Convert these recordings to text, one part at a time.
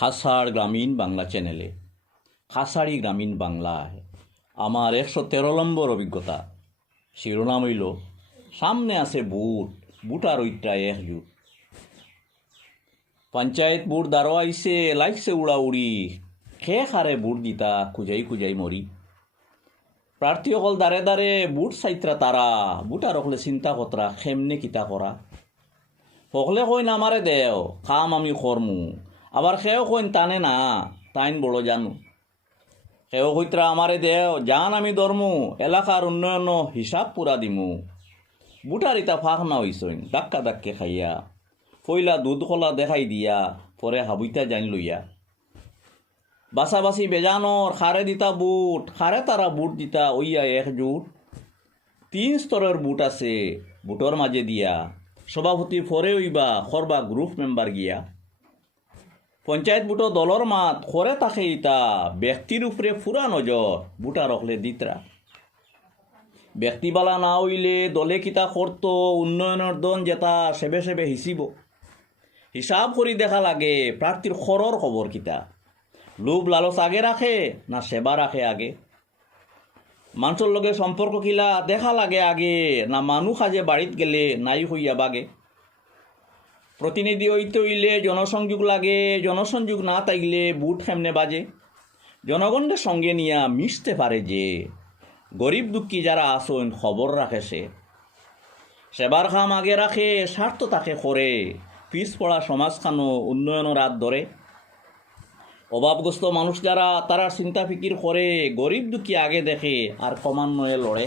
খাসাড় গ্রামীণ বাংলা চ্যানেলে খাসাড়ি গ্রামীণ বাংলায় আমার 113 নম্বর অভিজ্ঞতা। শিরোনাম হইল সামনে আছে বুট, বুটার ওইটা একজুট। পঞ্চায়েত বুট দাঁড়ো আইসে, লাইছে উড়া উড়ি, খেয়ে খারে বুট দিতা খুঁজাই খুঁজাই মরি। প্রার্থী অকল দাঁড়ে দাঁড়ে বুট সাইত্রা তারা, বুটার অকলে চিন্তা কতরা খেমনে কিতা করা। সকলে কইন আমারে দেও, কাম আমি করমু, আবার সেও কইন টানে না, তাইন বড় জানু। সেও কইত্রা আমারে দেও, জান আমি ধর্মু, এলাকার উন্নয়ন হিসাব পুরা দিমু। বুটার ইতা ফাঁক না হইসইন, ধাক্কা ধাক্কে খাইয়া, পইলা দুধ কলা দেখাই দিয়া, পরে হাবুইতা জান লইয়া। বাসাবাসি বেজানোর খারে দিতা বুট, খারে তারা বুট দিতা ওইয়া একজুট। 3 স্তরের বুট আছে বুটর মাঝে দিয়া, সভাপতি ফরে হইবা খরবা গ্রুপ মেম্বার গিয়া। পঞ্চায়েত বুটো দলর মাত খরে তাকে ইতা, ব্যক্তির উপরে ফুরা নজর বুটা রখলে দিতরা। ব্যক্তিবালা না হইলে দলে কিতা করত, উন্নয়নের দন যেতা সেবে সেবে হিসিব। হিসাব করি দেখা লাগে প্রার্থীর খরর খবর কিতা, লোভ লালচ আগে রাখে না সেবা রাখে আগে। মানুষের লগে সম্পর্ক কিলা দেখা লাগে আগে, না মানুষ আজে বাড়িত গেলে নাই হইয়া বাগে। প্রতিনিধি হইতে হইলে জনসংযোগ লাগে, জনসংযোগ না থাকলে বুট কেমনে বাজে। জনগণের সঙ্গে নিয়া মিশতে পারে যে, গরিব দুঃখী যারা আসন খবর রাখে সে। সেবার খাম আগে রাখে, স্বার্থ তাকে করে, পিছ পড়া সমাজখানো উন্নয়নের হাত ধরে। অভাবগ্রস্ত মানুষ যারা তারা চিন্তা ফিকির করে, গরিব দুঃখী আগে দেখে আর ক্রমান্বয়ে লড়ে।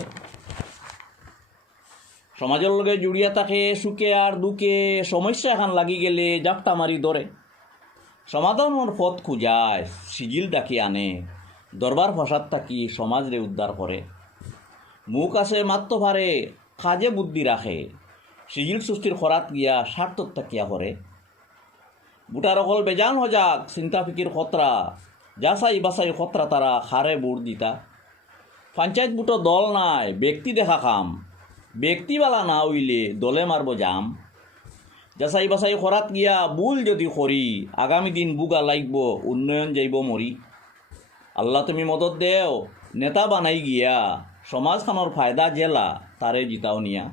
সমাজের লগে জুড়িয়া থাকে সুখে আর দুঃখে, সমস্যা এখন লাগি গেলে জাপটা মারি ধরে। সমাধানের পথ খুঁজায়, সিজিল ডাকি আনে, দরবার ফসাদ থাকি সমাজরে উদ্ধার করে। মুখ আছে মাত্র পারে, কাজে বুদ্ধি রাখে, সিজিল সৃষ্টির খরাত গিয়া স্বার্থত থাকিয়া করে। বুটার অকল বেজান হজাক চিন্তা ফিকির খতরা, যাচাই বাছাই খতরা তারা খারে বুট দিতা। পঞ্চায়েত বুটো দল নাই, ব্যক্তি দেখা কাম, ব্যক্তিবালা না হইলে দলে মারব জাম। যাচাই বাছাই খরাত গিয়া ভুল যদি করি, আগামী দিন বুগা লাগব, উন্নয়ন যাইব মরি। আল্লাহ তুমি মদত দেও, নেতা বানাই গিয়া, সমাজখানোর ফায়দা জেলা তারে জিতাও নিয়া।